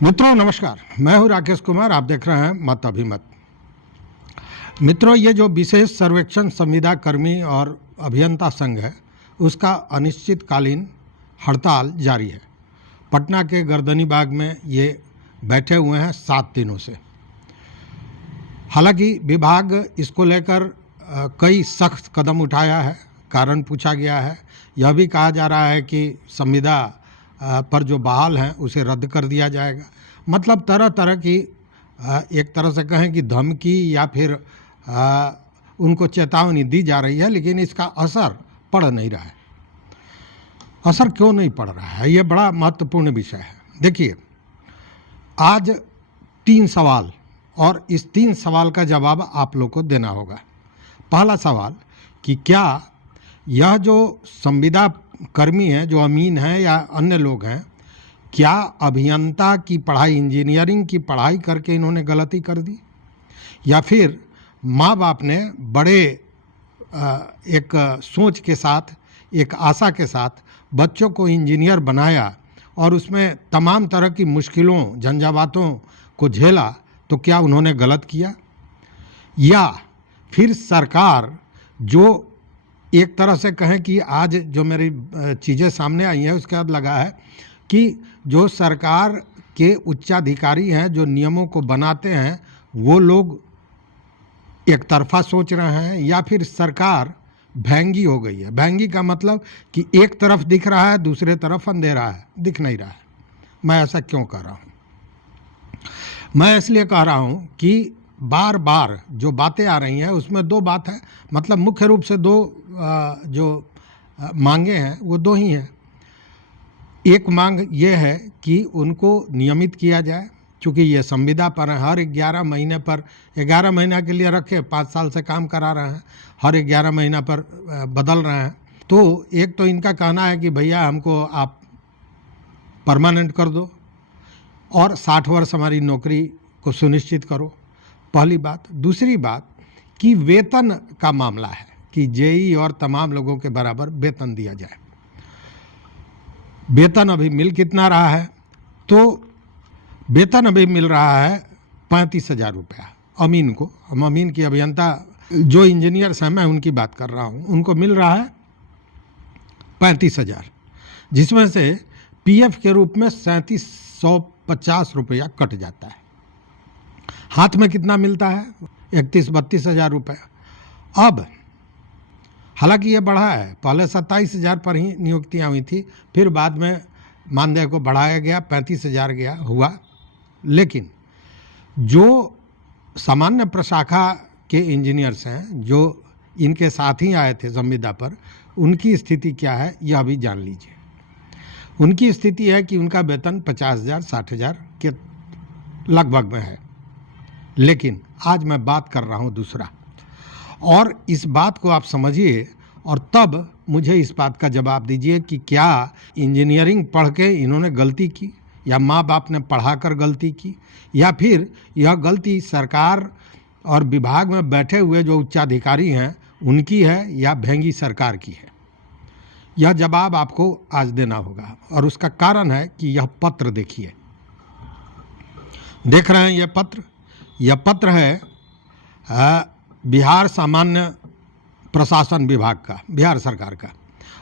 मित्रों नमस्कार, मैं हूं राकेश कुमार। आप देख रहे हैं मत अभिमत। मित्रों, ये जो विशेष सर्वेक्षण संविदा कर्मी और अभियंता संघ है, उसका अनिश्चितकालीन हड़ताल जारी है। पटना के गर्दनीबाग में ये बैठे हुए हैं 7 दिनों से। हालांकि विभाग इसको लेकर कई सख्त कदम उठाया है। कारण पूछा गया है। यह भी कहा जा रहा है कि संविदा पर जो बहाल हैं उसे रद्द कर दिया जाएगा। मतलब तरह तरह की एक तरह से कहें कि धमकी या फिर उनको चेतावनी दी जा रही है, लेकिन इसका असर पड़ नहीं रहा है। असर क्यों नहीं पड़ रहा है, ये बड़ा महत्वपूर्ण विषय है। देखिए, आज 3 सवाल और इस 3 सवाल का जवाब आप लोग को देना होगा। पहला सवाल कि क्या यह जो संविदा कर्मी हैं, जो अमीन हैं या अन्य लोग हैं, क्या अभियंता की पढ़ाई, इंजीनियरिंग की पढ़ाई करके इन्होंने गलती कर दी, या फिर माँ बाप ने बड़े एक सोच के साथ, एक आशा के साथ बच्चों को इंजीनियर बनाया और उसमें तमाम तरह की मुश्किलों, झंझावातों को झेला, तो क्या उन्होंने गलत किया? या फिर सरकार जो एक तरह से कहें कि आज जो मेरी चीज़ें सामने आई हैं उसके बाद लगा है कि जो सरकार के उच्चाधिकारी हैं, जो नियमों को बनाते हैं, वो लोग एक तरफा सोच रहे हैं, या फिर सरकार भैंगी हो गई है। भैंगी का मतलब कि एक तरफ दिख रहा है, दूसरे तरफ अंधेरा है, दिख नहीं रहा है। मैं ऐसा क्यों कह रहा हूँ? मैं इसलिए कह रहा हूँ कि बार बार जो बातें आ रही हैं उसमें 2 बात है। मतलब मुख्य रूप से 2 जो मांगे हैं वो 2 ही हैं। एक मांग ये है कि उनको नियमित किया जाए, क्योंकि ये संविदा पर है। हर 11 महीने पर 11 महीना के लिए रखे, 5 साल से काम करा रहे हैं, हर 11 महीना पर बदल रहे हैं। तो एक तो इनका कहना है कि भैया हमको आप परमानेंट कर दो और 60 वर्ष हमारी नौकरी को सुनिश्चित करो, पहली बात। दूसरी बात कि वेतन का मामला है कि जेई और तमाम लोगों के बराबर वेतन दिया जाए। वेतन अभी मिल कितना रहा है? तो वेतन अभी मिल रहा है 35,000 रुपया अमीन को। हम अमीन की अभियंता जो इंजीनियर्स हैं, मैं उनकी बात कर रहा हूँ, उनको मिल रहा है 35,000, जिसमें से पीएफ के रूप में 3750 रुपया कट जाता है। हाथ में कितना मिलता है? 31-32 हज़ार रुपये। अब हालांकि ये बढ़ा है, पहले 27,000 पर ही नियुक्तियां हुई थी, फिर बाद में मानदेय को बढ़ाया गया, 35,000 गया हुआ। लेकिन जो सामान्य प्रशाखा के इंजीनियर्स हैं, जो इनके साथ ही आए थे संविदा पर, उनकी स्थिति क्या है यह अभी जान लीजिए। उनकी स्थिति है कि उनका वेतन 50,000 60,000 के लगभग में है। लेकिन आज मैं बात कर रहा हूँ दूसरा, और इस बात को आप समझिए और तब मुझे इस बात का जवाब दीजिए कि क्या इंजीनियरिंग पढ़ के इन्होंने गलती की, या माँ बाप ने पढ़ाकर गलती की, या फिर यह गलती सरकार और विभाग में बैठे हुए जो उच्चाधिकारी हैं उनकी है, या भेंगी सरकार की है? यह जवाब आपको आज देना होगा। और उसका कारण है कि यह पत्र देखिए, देख रहे हैं यह पत्र? यह पत्र है बिहार सामान्य प्रशासन विभाग का, बिहार सरकार का,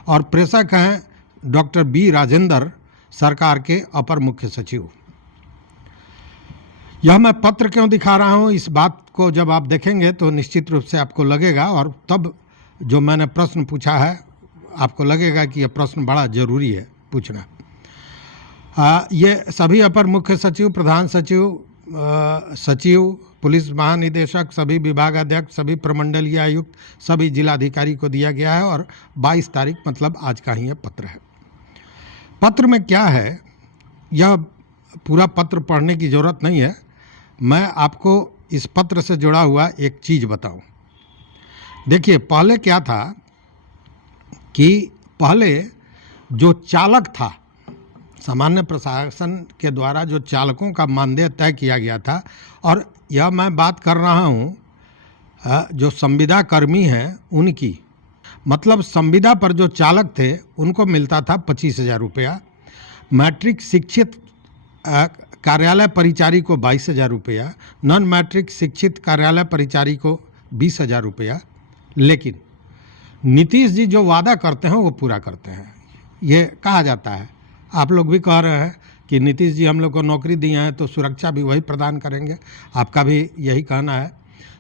और प्रेषक हैं डॉक्टर बी राजेंद्र, सरकार के अपर मुख्य सचिव। यह मैं पत्र क्यों दिखा रहा हूं, इस बात को जब आप देखेंगे तो निश्चित रूप से आपको लगेगा, और तब जो मैंने प्रश्न पूछा है आपको लगेगा कि यह प्रश्न बड़ा जरूरी है पूछना। ये सभी अपर मुख्य सचिव, प्रधान सचिव, सचिव, पुलिस महानिदेशक, सभी विभागाध्यक्ष, सभी प्रमंडलीय आयुक्त, सभी जिलाधिकारी को दिया गया है, और 22 तारीख मतलब आज का ही यह पत्र है। पत्र में क्या है, यह पूरा पत्र पढ़ने की ज़रूरत नहीं है। मैं आपको इस पत्र से जुड़ा हुआ एक चीज़ बताऊं। देखिए, पहले क्या था कि पहले जो चालक था, सामान्य प्रशासन के द्वारा जो चालकों का मानदेय तय किया गया था, और यह मैं बात कर रहा हूँ जो संविदा कर्मी हैं उनकी, मतलब संविदा पर जो चालक थे उनको मिलता था 25,000 रुपया। मैट्रिक शिक्षित कार्यालय परिचारी को 22,000 रुपया, नॉन मैट्रिक शिक्षित कार्यालय परिचारी को 20,000 रुपया। लेकिन नीतीश जी जो वादा करते हैं वो पूरा करते हैं, ये कहा जाता है। आप लोग भी कह रहे हैं कि नीतीश जी हम लोग को नौकरी दी हैं तो सुरक्षा भी वही प्रदान करेंगे, आपका भी यही कहना है।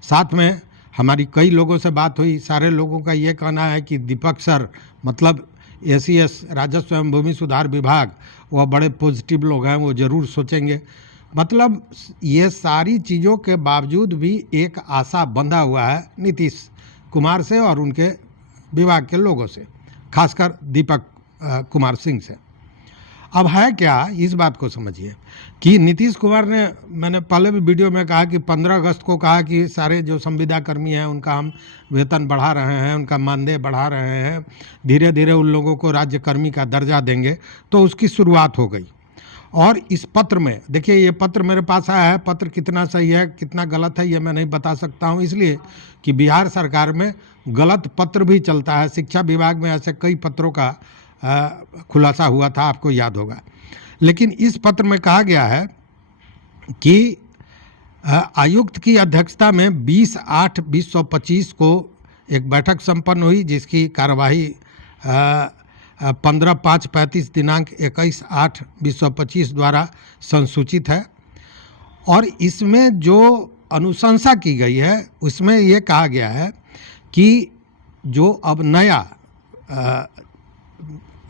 साथ में हमारी कई लोगों से बात हुई, सारे लोगों का ये कहना है कि दीपक सर मतलब एसीएस राजस्व एवं भूमि सुधार विभाग, वह बड़े पॉजिटिव लोग हैं, वो ज़रूर सोचेंगे। मतलब ये सारी चीज़ों के बावजूद भी एक आशा बंधा हुआ है नीतीश कुमार से और उनके विभाग के लोगों से, खासकर दीपक कुमार सिंह से। अब है क्या, इस बात को समझिए कि नीतीश कुमार ने, मैंने पहले भी वीडियो में कहा कि 15 अगस्त को कहा कि सारे जो संविदा कर्मी हैं उनका हम वेतन बढ़ा रहे हैं, उनका मानदेय बढ़ा रहे हैं, धीरे धीरे उन लोगों को राज्य कर्मी का दर्जा देंगे। तो उसकी शुरुआत हो गई। और इस पत्र में देखिए, ये पत्र मेरे पास आया है, पत्र कितना सही है कितना गलत है ये मैं नहीं बता सकता हूँ, इसलिए कि बिहार सरकार में गलत पत्र भी चलता है। शिक्षा विभाग में ऐसे कई पत्रों का खुलासा हुआ था, आपको याद होगा। लेकिन इस पत्र में कहा गया है कि आयुक्त की अध्यक्षता में 20/8/2025 को एक बैठक संपन्न हुई, जिसकी कार्यवाही 15/5/35 दिनांक 21/8/2025 द्वारा संसूचित है। और इसमें जो अनुशंसा की गई है उसमें ये कहा गया है कि जो अब नया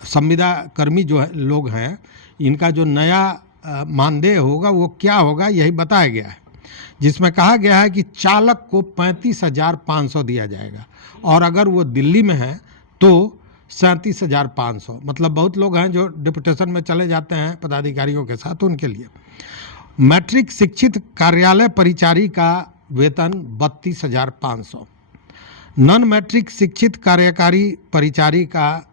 संविदा कर्मी जो है लोग हैं, इनका जो नया मानदेय होगा वो क्या होगा, यही बताया गया है। जिसमें कहा गया है कि चालक को 35,500 दिया जाएगा, और अगर वो दिल्ली में है तो 37,500। मतलब बहुत लोग हैं जो डिप्यूटेशन में चले जाते हैं पदाधिकारियों के साथ, उनके लिए। मैट्रिक शिक्षित कार्यालय परिचारी का वेतन 32,500, नॉन मैट्रिक शिक्षित कार्यकारी परिचारी का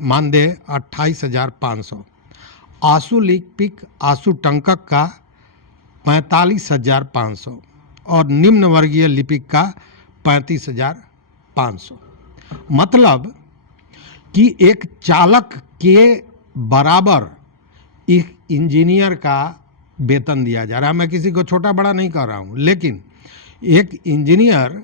मानदेय 28,500, आशु लिपिक आशु टंकक का 45,500 और निम्न वर्गीय लिपिक का 35,500। मतलब कि एक चालक के बराबर एक इंजीनियर का वेतन दिया जा रहा है। मैं किसी को छोटा बड़ा नहीं कर रहा हूँ, लेकिन एक इंजीनियर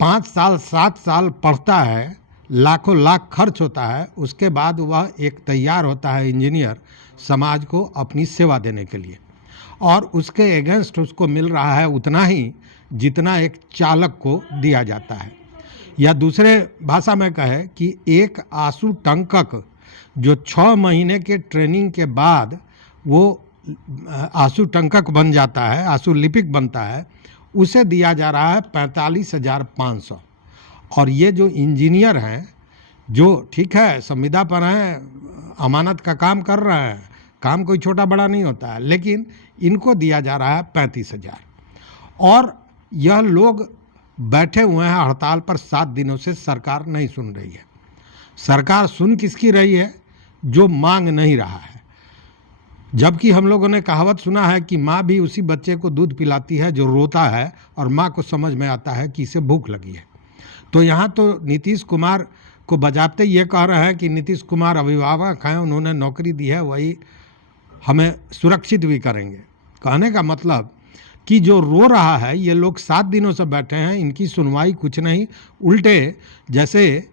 5 साल 7 साल पढ़ता है, लाखों लाख खर्च होता है, उसके बाद वह एक तैयार होता है इंजीनियर समाज को अपनी सेवा देने के लिए, और उसके अगेंस्ट उसको मिल रहा है उतना ही जितना एक चालक को दिया जाता है। या दूसरे भाषा में कहे कि एक आशु टंकक जो 6 महीने के ट्रेनिंग के बाद वो आशु टंकक बन जाता है, आशु लिपिक बनता है, उसे दिया जा रहा है 45,500। और ये जो इंजीनियर हैं, जो ठीक है संविदा पर हैं, अमानत का काम कर रहे हैं, काम कोई छोटा बड़ा नहीं होता है, लेकिन इनको दिया जा रहा है 35,000। और यह लोग बैठे हुए हैं हड़ताल पर 7 दिनों से, सरकार नहीं सुन रही है। सरकार सुन किसकी रही है? जो मांग नहीं रहा है। जबकि हम लोगों ने कहावत सुना है कि माँ भी उसी बच्चे को दूध पिलाती है जो रोता है, और माँ को समझ में आता है कि इसे भूख लगी है। तो यहाँ तो नीतीश कुमार को बजाते ये कह रहे हैं कि नीतीश कुमार अभिभावक हैं, उन्होंने नौकरी दी है, वही हमें सुरक्षित भी करेंगे। कहने का मतलब कि जो रो रहा है, ये लोग 7 दिनों से बैठे हैं, इनकी सुनवाई कुछ नहीं, उल्टे जैसे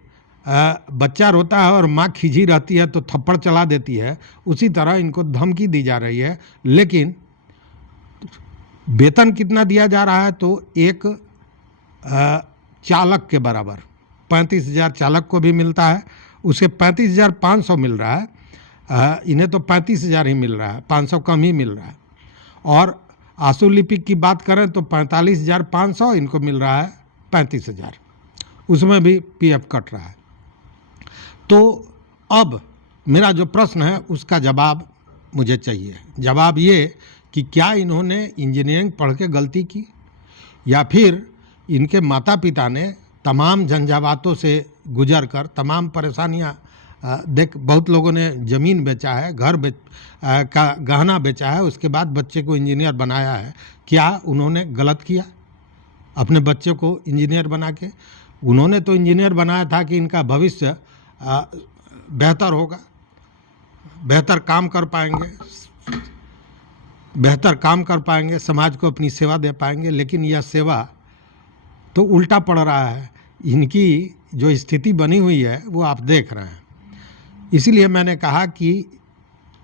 बच्चा रोता है और माँ खिजी रहती है तो थप्पड़ चला देती है, उसी तरह इनको धमकी दी जा रही है। लेकिन वेतन कितना दिया जा रहा है? तो एक चालक के बराबर 35,000 चालक को भी मिलता है, उसे 35,500 मिल रहा है, इन्हें तो 35,000 ही मिल रहा है, 500 कम ही मिल रहा है। और आशु लिपिक की बात करें तो 45,500, इनको मिल रहा है 35,000, उसमें भी पीएफ कट रहा है। तो अब मेरा जो प्रश्न है उसका जवाब मुझे चाहिए। जवाब ये कि क्या इन्होंने इंजीनियरिंग पढ़ के गलती की, या फिर इनके माता पिता ने तमाम झंझावातों से गुजर कर, तमाम परेशानियां देख, बहुत लोगों ने ज़मीन बेचा है, घर का गहना बेचा है, उसके बाद बच्चे को इंजीनियर बनाया है। क्या उन्होंने गलत किया अपने बच्चे को इंजीनियर बना के? उन्होंने तो इंजीनियर बनाया था कि इनका भविष्य बेहतर होगा, बेहतर काम कर पाएंगे, बेहतर काम कर पाएंगे, समाज को अपनी सेवा दे पाएंगे। लेकिन यह सेवा तो उल्टा पड़ रहा है। इनकी जो स्थिति बनी हुई है वो आप देख रहे हैं। इसीलिए मैंने कहा कि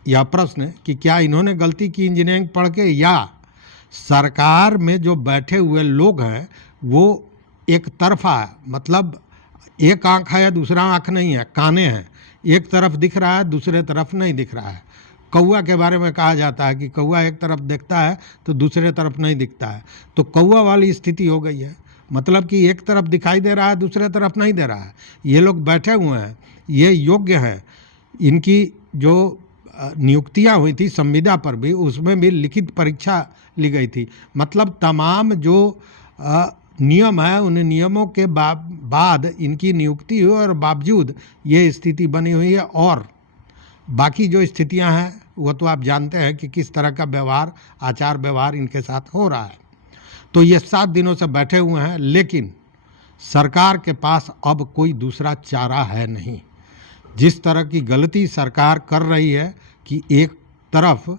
यह प्रश्न कि क्या इन्होंने गलती की इंजीनियरिंग पढ़ के, या सरकार में जो बैठे हुए लोग हैं वो एक तरफा है, मतलब एक आँख है दूसरा आँख नहीं है, काने हैं, एक तरफ दिख रहा है दूसरे तरफ नहीं दिख रहा है। कौआ के बारे में कहा जाता है कि कौआ एक तरफ देखता है तो दूसरे तरफ नहीं दिखता है, तो कौआ वाली स्थिति हो गई है। मतलब कि एक तरफ दिखाई दे रहा है दूसरे तरफ नहीं दे रहा है। ये लोग बैठे हुए हैं, ये योग्य हैं। इनकी जो नियुक्तियां हुई थी संविदा पर भी, उसमें भी लिखित परीक्षा ली गई थी। मतलब तमाम जो नियम है उन नियमों के बाद इनकी नियुक्ति हुई और बावजूद ये स्थिति बनी हुई है। और बाकी जो स्थितियां हैं वो तो आप जानते हैं कि किस तरह का व्यवहार, आचार व्यवहार इनके साथ हो रहा है। तो ये 7 दिनों से बैठे हुए हैं, लेकिन सरकार के पास अब कोई दूसरा चारा है नहीं। जिस तरह की गलती सरकार कर रही है कि एक तरफ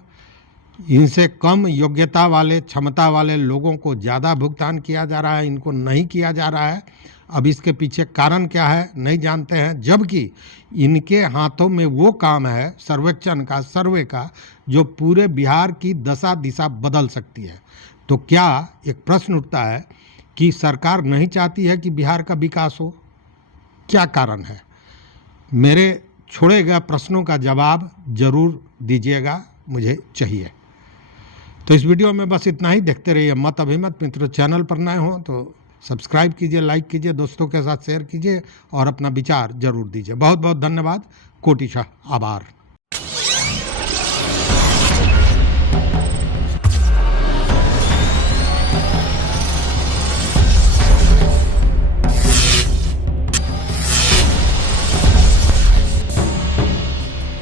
इनसे कम योग्यता वाले, क्षमता वाले लोगों को ज़्यादा भुगतान किया जा रहा है, इनको नहीं किया जा रहा है। अब इसके पीछे कारण क्या है नहीं जानते हैं, जबकि इनके हाथों में वो काम है सर्वेक्षण का, सर्वे का, जो पूरे बिहार की दशा दिशा बदल सकती है। तो क्या एक प्रश्न उठता है कि सरकार नहीं चाहती है कि बिहार का विकास हो? क्या कारण है? मेरे छोड़े गए प्रश्नों का जवाब जरूर दीजिएगा, मुझे चाहिए। तो इस वीडियो में बस इतना ही। देखते रहिए मत अभिमत। मित्रों, चैनल पर नए हो तो सब्सक्राइब कीजिए, लाइक कीजिए, दोस्तों के साथ शेयर कीजिए और अपना विचार जरूर दीजिए। बहुत बहुत धन्यवाद। कोटिशः आभार।